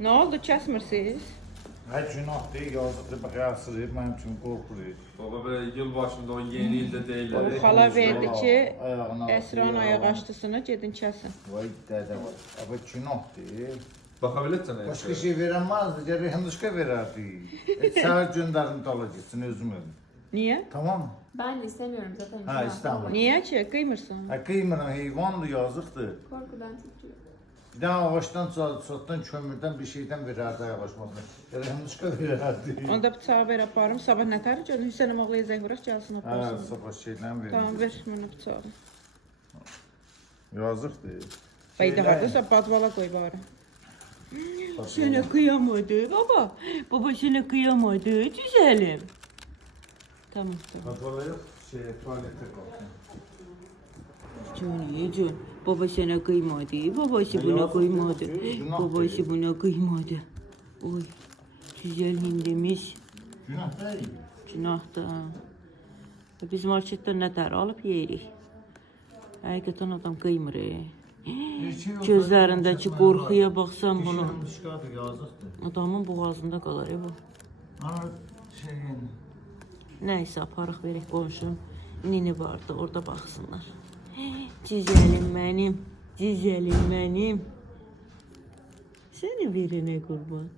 Ne oldu, kəsmirsiniz? Her günah değil, yazıqdır, bax, yasırıyıb, mənim üçün qorxuruyub. Baba böyle yıl başında o yeni ilde değiller. O xala verdi ki, Ayağına Əsran batıyor, ayaq açdısını gedin kəsin. Vay dədə var. Ama günah değil. Bakabilirsin. Başka şey veremezdi, geri hındıçka vererdi. Sağ gönderin dala gitsin, özüm ödüm. Niye? Tamam mı? Ben de istemiyorum zaten. Ha, İstanbul. Niye ki? Kıymırsan. Ha, kıymıram, heyvandır, yazıqdır. Korkudan titriyor. Bir tane ağaçtan, çatdan, kömürden bir şeyden vererdi ayak açmasına. Geri hındıçka vererdi. Onda bıçağı ver aparım. Sabah nətər görün? Hüseyin oğlu zəng vuraq gəlsin Ha, aparsın. sabah şeyden verir. Tamam, ver mənə bıçağı. Yazıqdır. Bayda hardasa badvala koy bari. Sana kıyamadı baba. Baba sana kıyamadı güzelim. Tamam tamam. Patvalı yok, tuvalete kalktım. Can. Baba sana kıymadı. Babası buna kıymadı. Babası buna kıymadı. Oy. Güzel hindimiz. Günah değil. Günahda. Biz marketdən nə tər alıb yeyirik. Həqiqətən adam qıymır. Gözlərindəki qorxuya baxsan bunu. Hındıçkadır, yazıqdır. Adamın boğazında qalar bu. Ana şeyin... Nəysə aparıq verək qonşum. Nini vardı, orada baxsınlar. Cizəlim mənim, cizəlim mənim. Səni verənə qurban.